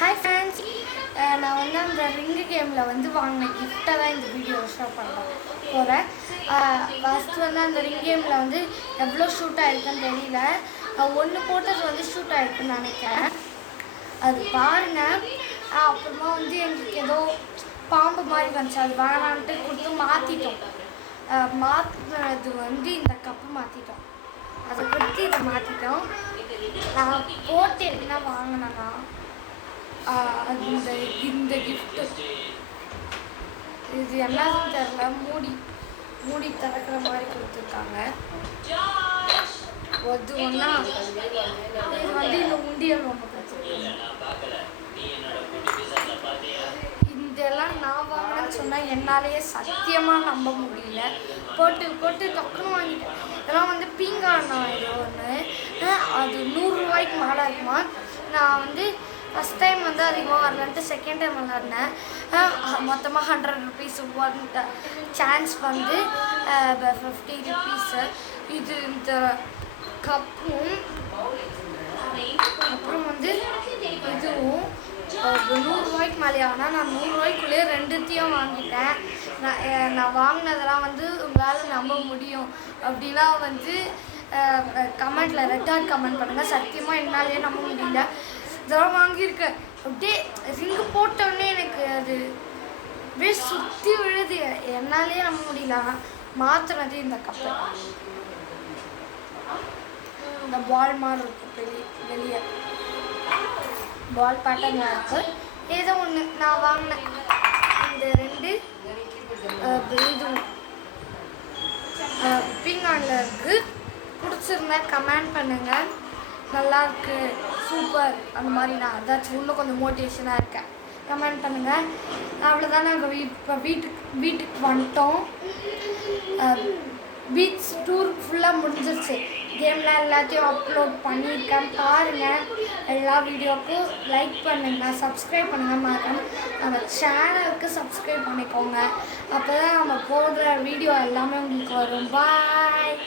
Hi friends, நான் வந்து அந்த ரிங்கு கேமில் வந்து வாங்கின கிஃப்ட்டை தான் இந்த வீடியோ ஷோ பண்ண போகிறேன். ஃபஸ்ட்டு வந்து அந்த ரிங் கேமில் வந்து எவ்வளோ ஷூட் ஆகிருக்குன்னு தெரியல. ஒன்று போட்டது வந்து ஷூட் ஆகிருக்குன்னு நினைக்கிறேன். அது பாருங்கள். அப்புறமா வந்து எங்களுக்கு ஏதோ பாம்பு மாதிரி வந்துச்சு, அது வேணான்ட்டு கொடுத்து மாற்றிட்டோம். மாற்றினது வந்து இந்த கப்பு மாற்றிட்டோம், அதை கொடுத்து இதை மாற்றிட்டோம். நான் போட்டு என்ன வாங்கினேன்னா இந்த கிஃப்ட்டு இது எல்லாரும் தெரில, மூடி திறக்கிற மாதிரி கொடுத்துருக்காங்க. அது ஒன்றா இது வந்து இந்த உண்டியல் ஒன்று கொடுத்துருக்காங்க. இதெல்லாம் நான் வாங்கினேன்னு சொன்னால் என்னாலேயே சத்தியமாக நம்ப முடியல. போட்டு டக்குன்னு வாங்கிட்டேன். இதெல்லாம் வந்து பீங்கான இது ஒன்று, அது 100 ரூபாய்க்கு மேலே இருக்குமா. நான் வந்து ஃபஸ்ட் டைம் வந்து அதிகமாக வரலன்ட்டு செகண்ட் டைம் விளாட்னேன். மொத்தமாக 100 ருபீஸ் சான்ஸ் வந்து 50 ருபீஸு. இது இந்த கப்பும் அப்புறம் வந்து இதுவும் 100 ரூபாய்க்கு மேலே. ஆனால் நான் 100 ரூபாய்க்குள்ளேயே ரெண்டுத்தையும் வாங்கிட்டேன். நான் வாங்கினதெல்லாம் வந்து உங்களால் நம்ப முடியும் அப்படின்னா வந்து கமெண்ட்டில் ரெக்கார்ட் கமெண்ட் பண்ணுங்கள். சத்தியமாக என்னாலேயே நம்ப முடியல. இதெல்லாம் வாங்கியிருக்கேன். அப்படியே ரிங்கு போட்டோடனே எனக்கு அது அப்படியே சுற்றி விழுது. என்னாலே நம்ப முடியல. மாற்றினது இந்த கப்பை. இந்த பால் மாதிரி இருக்கும், வெளியே பால் பேட்டர்னில் இருக்குது. ஏதோ ஒன்று நான் வாங்கினேன். இந்த 2 இதுவும் பீங்கானில் இருக்குது. பிடிச்சிருந்தா கமெண்ட் பண்ணுங்கள். நல்லாயிருக்கு, சூப்பர் அந்த மாதிரி. நான் அதாச்சும் இன்னும் கொஞ்சம் மோட்டிவேஷனாக இருக்கேன். கமெண்ட் பண்ணுங்கள். அவ்வளோதான். நாங்கள் இப்போ வீட்டுக்கு வந்துட்டோம். பீச் டூர் ஃபுல்லாக முடிஞ்சிருச்சு. கேம்லாம் எல்லாத்தையும் அப்லோட் பண்ணியிருக்கேன், பாருங்கள். எல்லா வீடியோவுக்கும் லைக் பண்ணுங்கள், சப்ஸ்கிரைப் பண்ணுங்கள். மறக்காமல் நம்ம சேனலுக்கு சப்ஸ்கிரைப் பண்ணிக்கோங்க. அப்போ தான் நம்ம போடுற வீடியோ எல்லாமே உங்களுக்கு வரும். பாய்.